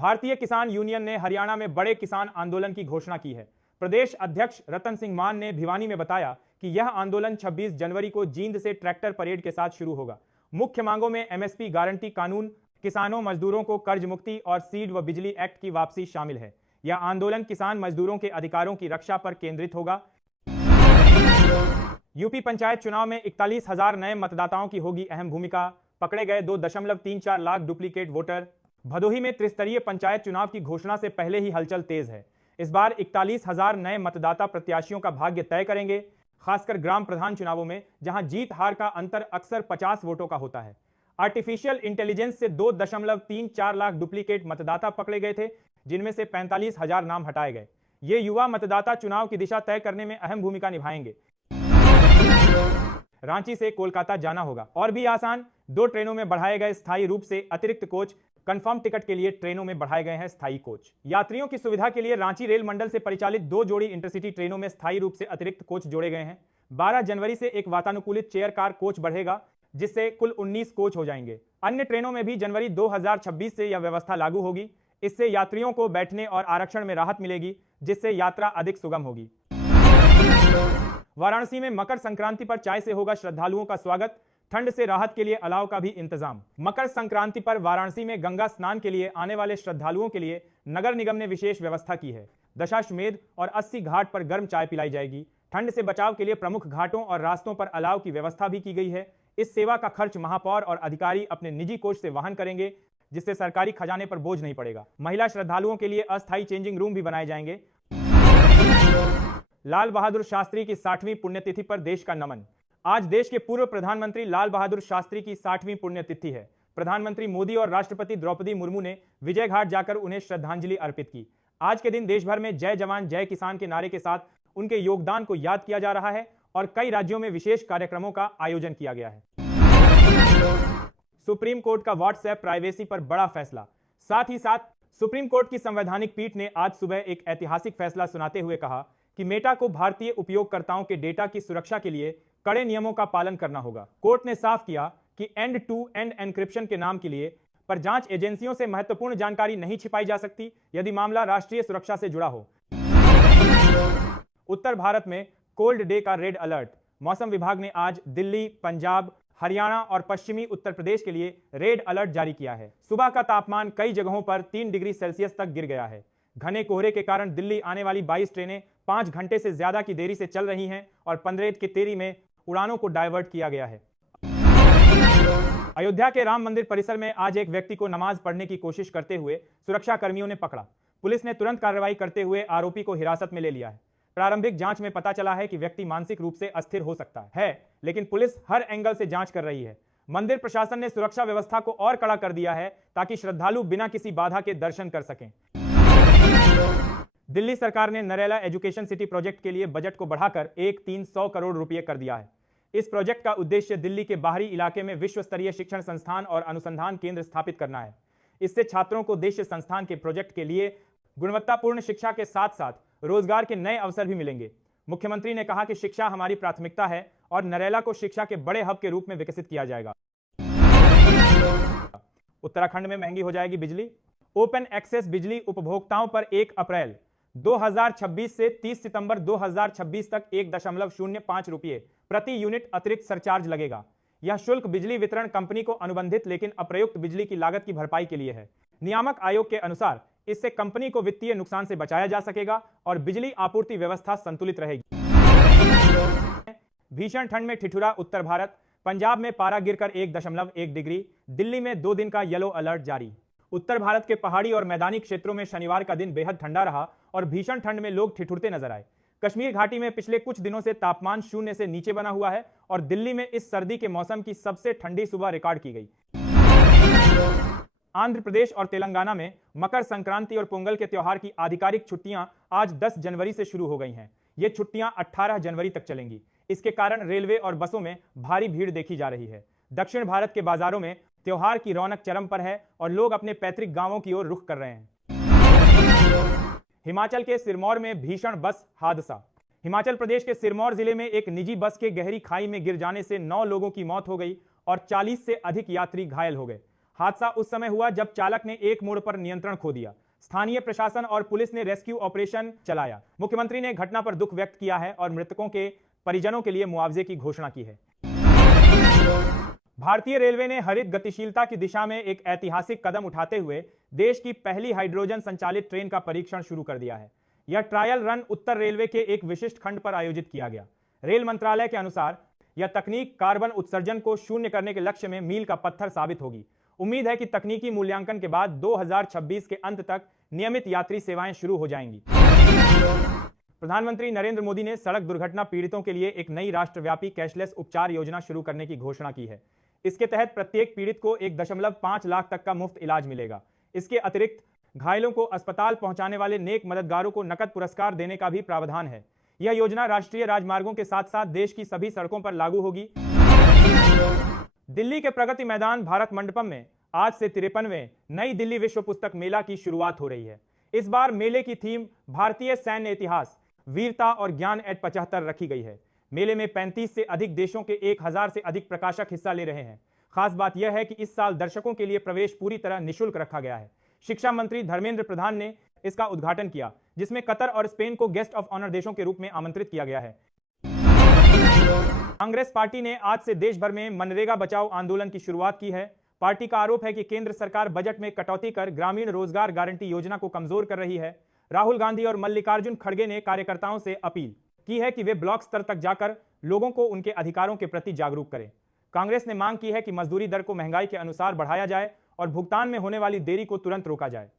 भारतीय किसान यूनियन ने हरियाणा में बड़े किसान आंदोलन की घोषणा की है। प्रदेश अध्यक्ष रतन सिंह मान ने भिवानी में बताया कि यह आंदोलन 26 जनवरी को जींद से ट्रैक्टर परेड के साथ शुरू होगा। मुख्य मांगों में एमएसपी गारंटी कानून, किसानों मजदूरों को कर्ज मुक्ति और सीड व बिजली एक्ट की वापसी शामिल है। यह आंदोलन किसान मजदूरों के अधिकारों की रक्षा पर केंद्रित होगा। यूपी पंचायत चुनाव में 41,000 नए मतदाताओं की होगी अहम भूमिका। पकड़े गए 2.34 लाख डुप्लीकेट वोटर। भदोही में त्रिस्तरीय पंचायत चुनाव की घोषणा से पहले ही हलचल तेज है। इस बार 41,000 नए मतदाता प्रत्याशियों का भाग्य तय करेंगे, खासकर ग्राम प्रधान चुनावों में, जहां जीत हार का अंतर अक्सर 50 वोटों का होता है। आर्टिफिशियल इंटेलिजेंस से 2.34 लाख डुप्लीकेट मतदाता पकड़े गए थे, जिनमें से 45,000 नाम हटाए गए। ये युवा मतदाता चुनाव की दिशा तय करने में अहम भूमिका निभाएंगे। रांची से कोलकाता जाना होगा और भी आसान। 2 ट्रेनों में बढ़ाए गए स्थायी रूप से अतिरिक्त कोच। कंफर्म टिकट के लिए ट्रेनों में बढ़ाए गए हैं स्थायी कोच। यात्रियों की सुविधा के लिए रांची रेल मंडल से परिचालित 2 जोड़ी इंटरसिटी ट्रेनों में स्थायी रूप से अतिरिक्त कोच जोड़े गए हैं। 12 जनवरी से एक वातानुकूलित चेयर कार कोच बढ़ेगा, जिससे कुल 19 कोच हो जाएंगे। अन्य ट्रेनों में भी जनवरी 2026 से यह व्यवस्था लागू होगी। इससे यात्रियों को बैठने और आरक्षण में राहत मिलेगी, जिससे यात्रा अधिक सुगम होगी। वाराणसी में मकर संक्रांति पर चाय से होगा श्रद्धालुओं का स्वागत। ठंड से राहत के लिए अलाव का भी इंतजाम। मकर संक्रांति पर वाराणसी में गंगा स्नान के लिए आने वाले श्रद्धालुओं के लिए नगर निगम ने विशेष व्यवस्था की है। दशाश्वमेध और 80 घाट पर गर्म चाय पिलाई जाएगी। ठंड से बचाव के लिए प्रमुख घाटों और रास्तों पर अलाव की व्यवस्था भी की गई है। इस सेवा का खर्च महापौर और अधिकारी अपने निजी कोष से वहन करेंगे, जिससे सरकारी खजाने पर बोझ नहीं पड़ेगा। महिला श्रद्धालुओं के लिए अस्थायी चेंजिंग रूम भी बनाए जाएंगे। लाल बहादुर शास्त्री की 60वीं पुण्यतिथि पर देश का नमन। आज देश के पूर्व प्रधानमंत्री लाल बहादुर शास्त्री की 60वीं पुण्यतिथि है। प्रधानमंत्री मोदी और राष्ट्रपति द्रौपदी मुर्मू ने विजय घाट जाकर उन्हें श्रद्धांजलि अर्पित की। आज के दिन देश भर में जय जवान जय किसान के नारे के साथ उनके योगदान को याद किया जा रहा है और कई राज्यों में विशेष कार्यक्रमों का आयोजन किया गया है। सुप्रीम कोर्ट का व्हाट्सएप प्राइवेसी पर बड़ा फैसला। साथ ही साथ सुप्रीम कोर्ट की संवैधानिक पीठ ने आज सुबह एक ऐतिहासिक फैसला सुनाते हुए कहा कि मेटा को भारतीय उपयोगकर्ताओं के डेटा की सुरक्षा के लिए कड़े नियमों का पालन करना होगा। कोर्ट ने साफ किया कि एंड टू एंड एन्क्रिप्शन के नाम के लिए पर जांच एजेंसियों से महत्वपूर्ण जानकारी नहीं छिपाई जा सकती, यदि मामला राष्ट्रीय सुरक्षा से जुड़ा हो। उत्तर भारत में कोल्ड डे का रेड अलर्ट। मौसम विभाग ने आज दिल्ली, पंजाब, हरियाणा और पश्चिमी उत्तर प्रदेश के लिए रेड अलर्ट जारी किया है। सुबह का तापमान कई जगहों पर 3 डिग्री सेल्सियस तक गिर गया है। घने कोहरे के कारण दिल्ली आने वाली 22 ट्रेनें 5 घंटे से ज्यादा की देरी से चल रही हैं और पंद्रेत के तेरी में उड़ानों को डायवर्ट किया गया है। अयोध्या के राम मंदिर परिसर में आज एक व्यक्ति को नमाज पढ़ने की कोशिश करते हुए सुरक्षा कर्मियों ने पकड़ा। पुलिस ने तुरंत कार्रवाई करते हुए आरोपी को हिरासत में ले लिया है। प्रारंभिक जांच में पता चला है कि व्यक्ति मानसिक रूप से अस्थिर हो सकता है, लेकिन पुलिस हर एंगल से जांच कर रही है। मंदिर प्रशासन ने सुरक्षा व्यवस्था को और कड़ा कर दिया है ताकि श्रद्धालु बिना किसी बाधा के दर्शन कर सकें। दिल्ली सरकार ने नरेला एजुकेशन सिटी प्रोजेक्ट के लिए बजट को बढ़ाकर 1,300 करोड़ रुपए कर दिया है। इस प्रोजेक्ट का उद्देश्य दिल्ली के बाहरी इलाके में विश्व स्तरीय शिक्षण संस्थान और अनुसंधान केंद्र स्थापित करना है। इससे छात्रों को देश संस्थान के प्रोजेक्ट के लिए गुणवत्तापूर्ण शिक्षा के साथ साथ रोजगार के नए अवसर भी मिलेंगे। मुख्यमंत्री ने कहा कि शिक्षा हमारी प्राथमिकता है और नरेला को शिक्षा के बड़े हब के रूप में विकसित किया जाएगा। उत्तराखंड में महंगी हो जाएगी बिजली। ओपन एक्सेस बिजली उपभोक्ताओं पर 1 अप्रैल 2026 से 30 सितंबर 2026 तक 1.05 रुपये प्रति यूनिट अतिरिक्त सरचार्ज लगेगा। यह शुल्क बिजली वितरण कंपनी को अनुबंधित लेकिन अप्रयुक्त बिजली की लागत की भरपाई के लिए है। नियामक आयोग के अनुसार इससे कंपनी को वित्तीय नुकसान से बचाया जा सकेगा और बिजली आपूर्ति व्यवस्था संतुलित रहेगी। भीषण ठंड में ठिठुरा उत्तर भारत। पंजाब में पारा गिरकर 1.1 डिग्री। दिल्ली में 2 दिन का येलो अलर्ट जारी। उत्तर भारत के पहाड़ी और मैदानी क्षेत्रों में शनिवार का दिन बेहद ठंडा रहा और भीषण ठंड में लोग ठिठुरते नजर आए। कश्मीर घाटी में पिछले कुछ दिनों से तापमान 0 से नीचे बना हुआ है और दिल्ली में इस सर्दी के मौसम की सबसे ठंडी सुबह रिकॉर्ड की गई। आंध्र प्रदेश और तेलंगाना में मकर संक्रांति और पोंगल के त्योहार की आधिकारिक छुट्टियां आज 10 जनवरी से शुरू हो गई हैं। ये छुट्टियां 18 जनवरी तक चलेंगी। इसके कारण रेलवे और बसों में भारी भीड़ देखी जा रही है। दक्षिण भारत के बाजारों में त्योहार की रौनक चरम पर है और लोग अपने पैतृक गांवों की ओर रुख कर रहे हैं। हिमाचल के सिरमौर में भीषण बस हादसा। हिमाचल प्रदेश के सिरमौर जिले में एक निजी बस के गहरी खाई में गिर जाने से 9 लोगों की मौत हो गई और 40 से अधिक यात्री घायल हो गए। हादसा उस समय हुआ जब चालक ने एक मोड़ पर नियंत्रण खो दिया। स्थानीय प्रशासन और पुलिस ने रेस्क्यू ऑपरेशन चलाया। मुख्यमंत्री ने घटना पर दुख व्यक्त किया है और मृतकों के परिजनों के लिए मुआवजे की घोषणा की है। भारतीय रेलवे ने हरित गतिशीलता की दिशा में एक ऐतिहासिक कदम उठाते हुए देश की पहली हाइड्रोजन संचालित ट्रेन का परीक्षण शुरू कर दिया है। यह ट्रायल रन उत्तर रेलवे के एक विशिष्ट खंड पर आयोजित किया गया। रेल मंत्रालय के अनुसार यह तकनीक कार्बन उत्सर्जन को शून्य करने के लक्ष्य में मील का पत्थर साबित होगी। उम्मीद है कि तकनीकी मूल्यांकन के बाद 2026 के अंत तक नियमित यात्री सेवाएं शुरू हो जाएंगी। प्रधानमंत्री नरेंद्र मोदी ने सड़क दुर्घटना पीड़ितों के लिए एक नई राष्ट्रव्यापी कैशलेस उपचार योजना शुरू करने की घोषणा की है। इसके तहत प्रत्येक पीड़ित को 1.5 लाख तक का मुफ्त इलाज मिलेगा। इसके अतिरिक्त घायलों को अस्पताल पहुंचाने वाले नेक मददगारों को नकद पुरस्कार देने का भी प्रावधान है। यह योजना राष्ट्रीय राजमार्गों के साथ साथ देश की सभी सड़कों पर लागू होगी। दिल्ली के प्रगति मैदान भारत मंडपम में आज से 53वें नई दिल्ली विश्व पुस्तक मेला की शुरुआत हो रही है। इस बार मेले की थीम भारतीय सैन्य इतिहास, वीरता और ज्ञान एट 75 रखी गई है। मेले में 35 से अधिक देशों के 1000 से अधिक प्रकाशक हिस्सा ले रहे हैं। खास बात यह है कि इस साल दर्शकों के लिए प्रवेश पूरी तरह निःशुल्क रखा गया है। शिक्षा मंत्री धर्मेंद्र प्रधान ने इसका उद्घाटन किया, जिसमें कतर और स्पेन को गेस्ट ऑफ ऑनर देशों के रूप में आमंत्रित किया गया है। कांग्रेस पार्टी ने आज से देश भर में मनरेगा बचाओ आंदोलन की शुरुआत की है। पार्टी का आरोप है कि केंद्र सरकार बजट में कटौती कर ग्रामीण रोजगार गारंटी योजना को कमजोर कर रही है। राहुल गांधी और मल्लिकार्जुन खड़गे ने कार्यकर्ताओं से अपील की है कि वे ब्लॉक स्तर तक जाकर लोगों को उनके अधिकारों के प्रति जागरूक करें। कांग्रेस ने मांग की है कि मजदूरी दर को महंगाई के अनुसार बढ़ाया जाए और भुगतान में होने वाली देरी को तुरंत रोका जाए।